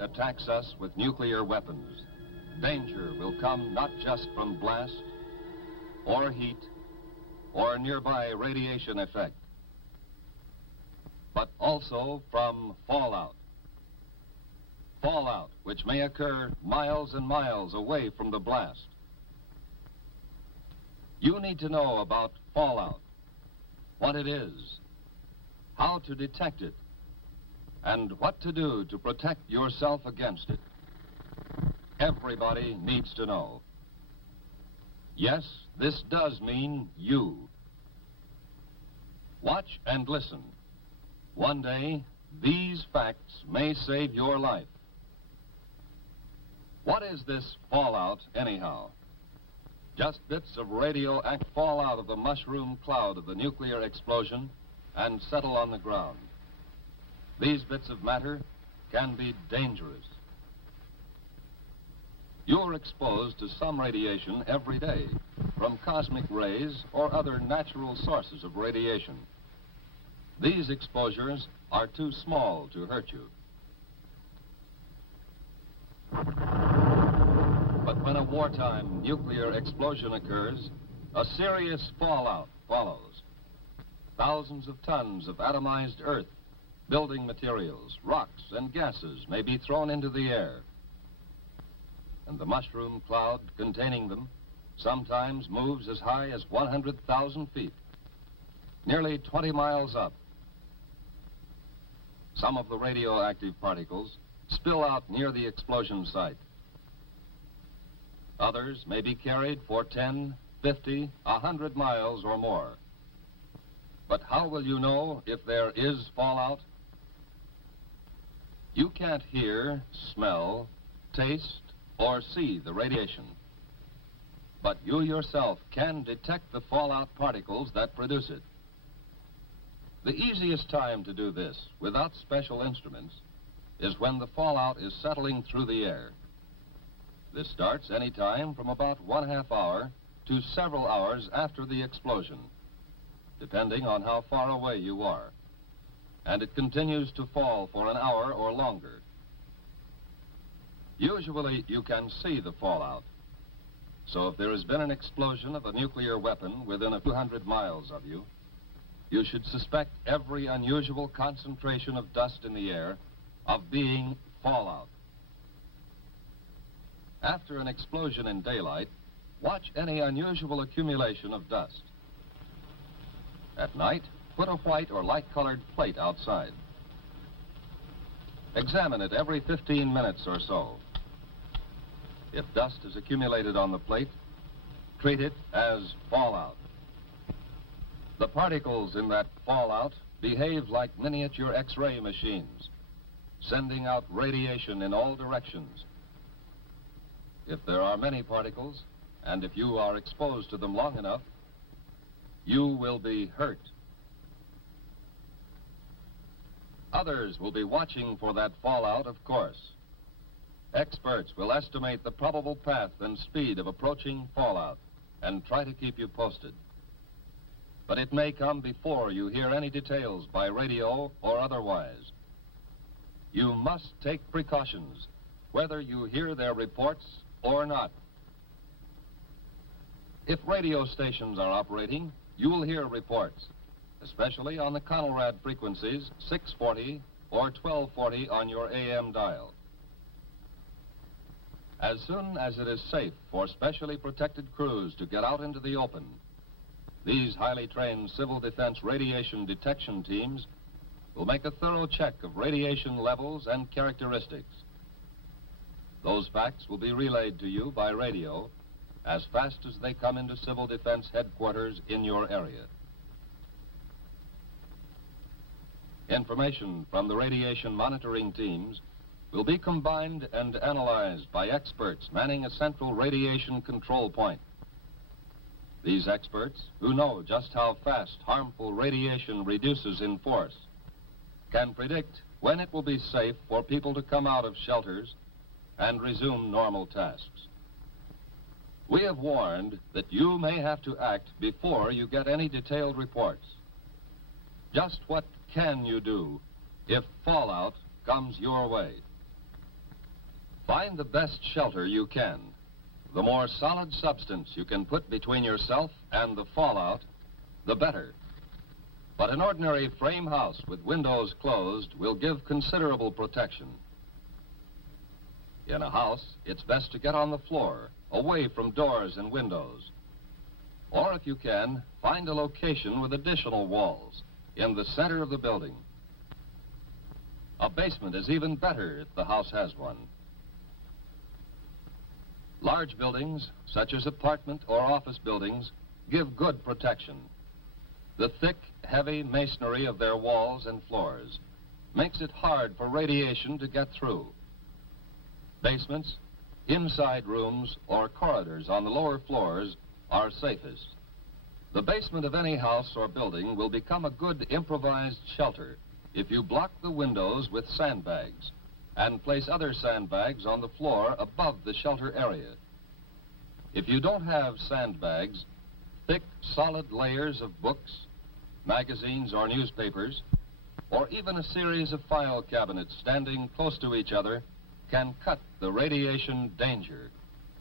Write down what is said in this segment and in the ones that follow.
Attacks us with nuclear weapons, danger will come not just from blast or heat or nearby radiation effect, but also from fallout. Fallout, which may occur miles and miles away from the blast. You need to know about fallout, what it is, how to detect it, and what to do to protect yourself against it. Everybody needs to know. Yes, this does mean you. Watch and listen. One day, these facts may save your life. What is this fallout, anyhow? Just bits of radioactive fall out of the mushroom cloud of the nuclear explosion and settle on the ground. These bits of matter can be dangerous. You're exposed to some radiation every day, from cosmic rays or other natural sources of radiation. These exposures are too small to hurt you. But when a wartime nuclear explosion occurs, a serious fallout follows. Thousands of tons of atomized earth, building materials, rocks, and gases may be thrown into the air. And the mushroom cloud containing them sometimes moves as high as 100,000 feet, nearly 20 miles up. Some of the radioactive particles spill out near the explosion site. Others may be carried for 10, 50, 100 miles or more. But how will you know if there is fallout? You can't hear, smell, taste, or see the radiation. But you yourself can detect the fallout particles that produce it. The easiest time to do this, without special instruments, is when the fallout is settling through the air. This starts any time from about 1/2 hour to several hours after the explosion, depending on how far away you are. And it continues to fall for an hour or longer. Usually you can see the fallout. So if there has been an explosion of a nuclear weapon within a few hundred miles of you, you should suspect every unusual concentration of dust in the air of being fallout. After an explosion in daylight, watch any unusual accumulation of dust. At night, put a white or light-colored plate outside. Examine it every 15 minutes or so. If dust is accumulated on the plate, treat it as fallout. The particles in that fallout behave like miniature X-ray machines, sending out radiation in all directions. If there are many particles, and if you are exposed to them long enough, you will be hurt. Others will be watching for that fallout, of course. Experts will estimate the probable path and speed of approaching fallout and try to keep you posted. But it may come before you hear any details by radio or otherwise. You must take precautions, whether you hear their reports or not. If radio stations are operating, you will hear reports, especially on the Conelrad frequencies 640 or 1240 on your AM dial. As soon as it is safe for specially protected crews to get out into the open, these highly trained civil defense radiation detection teams will make a thorough check of radiation levels and characteristics. Those facts will be relayed to you by radio as fast as they come into Civil Defense headquarters in your area. Information from the radiation monitoring teams will be combined and analyzed by experts manning a central radiation control point. These experts, who know just how fast harmful radiation reduces in force, can predict when it will be safe for people to come out of shelters and resume normal tasks. We have warned that you may have to act before you get any detailed reports. Just what can you do if fallout comes your way? Find the best shelter you can. The more solid substance you can put between yourself and the fallout, the better. But an ordinary frame house with windows closed will give considerable protection. In a house, it's best to get on the floor, away from doors and windows. Or if you can, find a location with additional walls in the center of the building. A basement is even better if the house has one. Large buildings, such as apartment or office buildings, give good protection. The thick, heavy masonry of their walls and floors makes it hard for radiation to get through. Basements, inside rooms, or corridors on the lower floors are safest. The basement of any house or building will become a good improvised shelter if you block the windows with sandbags and place other sandbags on the floor above the shelter area. If you don't have sandbags, thick, solid layers of books, magazines or newspapers, or even a series of file cabinets standing close to each other can cut the radiation danger.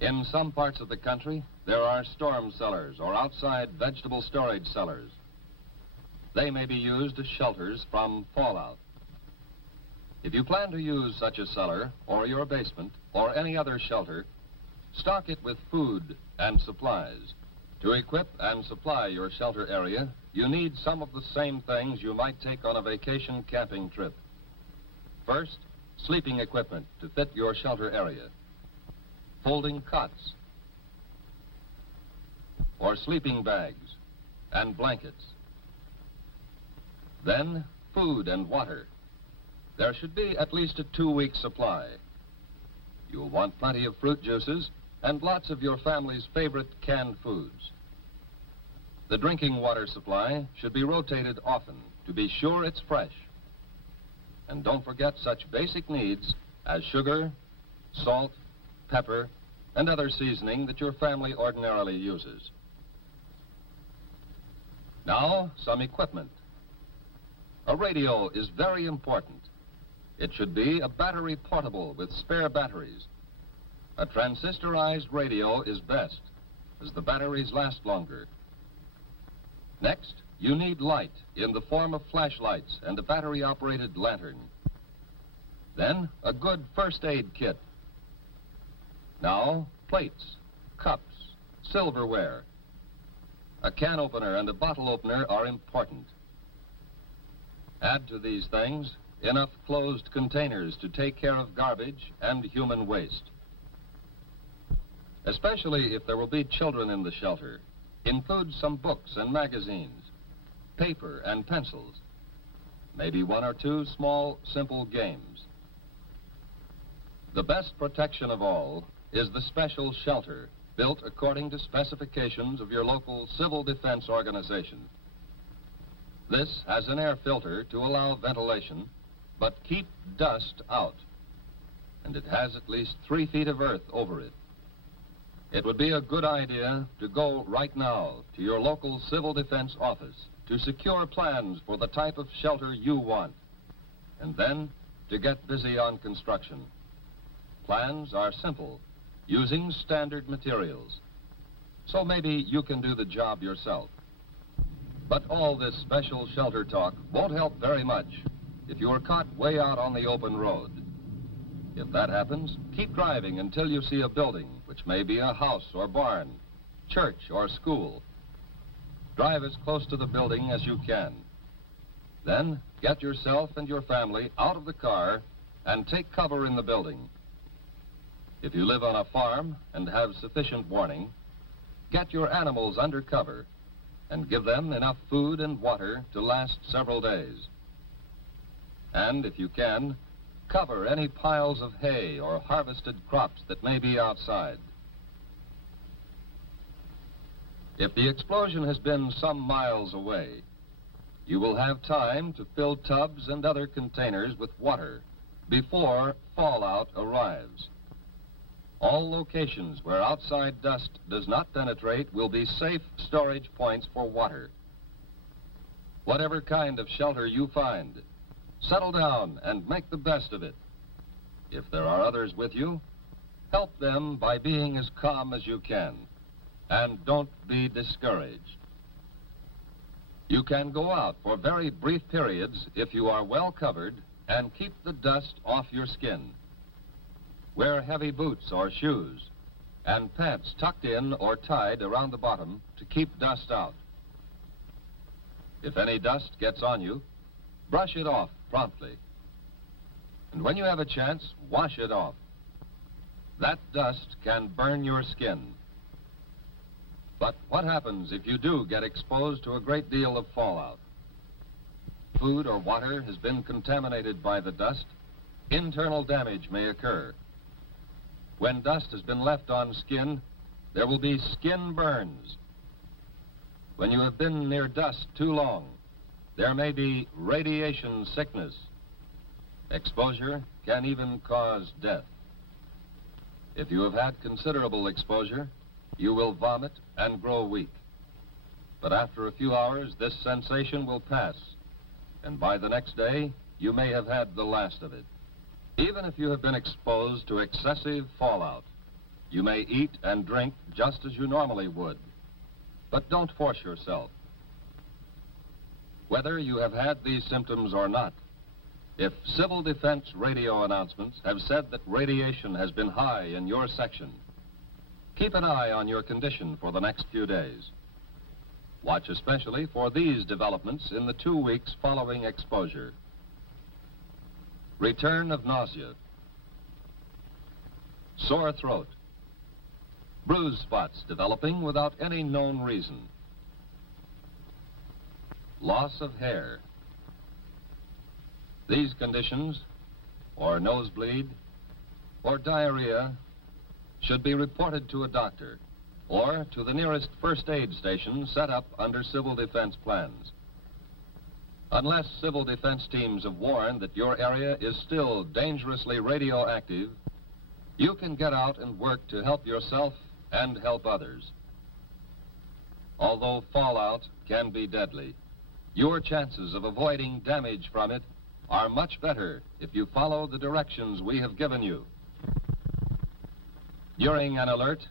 In some parts of the country, there are storm cellars or outside vegetable storage cellars. They may be used as shelters from fallout. If you plan to use such a cellar or your basement or any other shelter, stock it with food and supplies. To equip and supply your shelter area, you need some of the same things you might take on a vacation camping trip. First, sleeping equipment to fit your shelter area. Folding cots or sleeping bags and blankets. Then, food and water. There should be at least a 2-week supply. You'll want plenty of fruit juices and lots of your family's favorite canned foods. The drinking water supply should be rotated often to be sure it's fresh. And don't forget such basic needs as sugar, salt, pepper, and other seasoning that your family ordinarily uses. Now, some equipment. A radio is very important. It should be a battery portable with spare batteries. A transistorized radio is best, as the batteries last longer. Next, you need light in the form of flashlights and a battery-operated lantern. Then, a good first aid kit. Now, plates, cups, silverware. A can opener and a bottle opener are important. Add to these things enough closed containers to take care of garbage and human waste. Especially if there will be children in the shelter, include some books and magazines, paper and pencils, maybe 1 or 2 small, simple games. The best protection of all is the special shelter built according to specifications of your local civil defense organization. This has an air filter to allow ventilation, but keep dust out. And it has at least 3 feet of earth over it. It would be a good idea to go right now to your local civil defense office to secure plans for the type of shelter you want, and then to get busy on construction. Plans are simple, using standard materials. So maybe you can do the job yourself. But all this special shelter talk won't help very much if you are caught way out on the open road. If that happens, keep driving until you see a building, which may be a house or barn, church or school. Drive as close to the building as you can. Then get yourself and your family out of the car and take cover in the building. If you live on a farm and have sufficient warning, get your animals under cover and give them enough food and water to last several days. And if you can, cover any piles of hay or harvested crops that may be outside. If the explosion has been some miles away, you will have time to fill tubs and other containers with water before fallout arrives. All locations where outside dust does not penetrate will be safe storage points for water. Whatever kind of shelter you find, settle down and make the best of it. If there are others with you, help them by being as calm as you can, and don't be discouraged. You can go out for very brief periods if you are well covered and keep the dust off your skin. Wear heavy boots or shoes and pants tucked in or tied around the bottom to keep dust out. If any dust gets on you, brush it off promptly. And when you have a chance, wash it off. That dust can burn your skin. But what happens if you do get exposed to a great deal of fallout? Food or water has been contaminated by the dust. Internal damage may occur. When dust has been left on skin, there will be skin burns. When you have been near dust too long, there may be radiation sickness. Exposure can even cause death. If you have had considerable exposure, you will vomit and grow weak. But after a few hours, this sensation will pass, and by the next day, you may have had the last of it. Even if you have been exposed to excessive fallout, you may eat and drink just as you normally would, but don't force yourself. Whether you have had these symptoms or not, if Civil Defense radio announcements have said that radiation has been high in your section, keep an eye on your condition for the next few days. Watch especially for these developments in the 2 weeks following exposure. Return of nausea, sore throat, bruise spots developing without any known reason, loss of hair. These conditions, or nosebleed, or diarrhea, should be reported to a doctor or to the nearest first aid station set up under civil defense plans. Unless civil defense teams have warned that your area is still dangerously radioactive, you can get out and work to help yourself and help others. Although fallout can be deadly, your chances of avoiding damage from it are much better if you follow the directions we have given you. During an alert,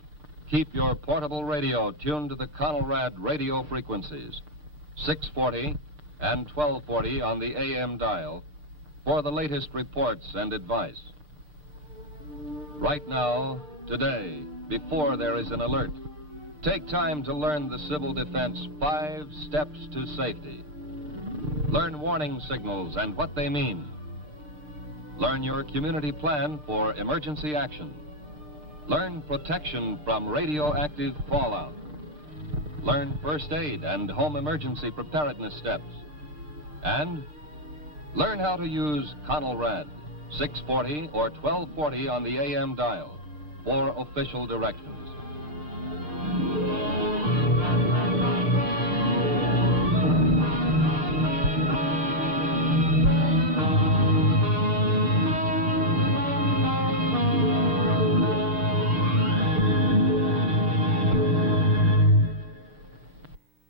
keep your portable radio tuned to the Conelrad radio frequencies, 640 and 1240 on the AM dial, for the latest reports and advice. Right now, today, before there is an alert, take time to learn the Civil Defense 5 steps to safety. Learn warning signals and what they mean. Learn your community plan for emergency action. Learn protection from radioactive fallout. Learn first aid and home emergency preparedness steps. And learn how to use Conelrad, 640 or 1240 on the AM dial for official directions.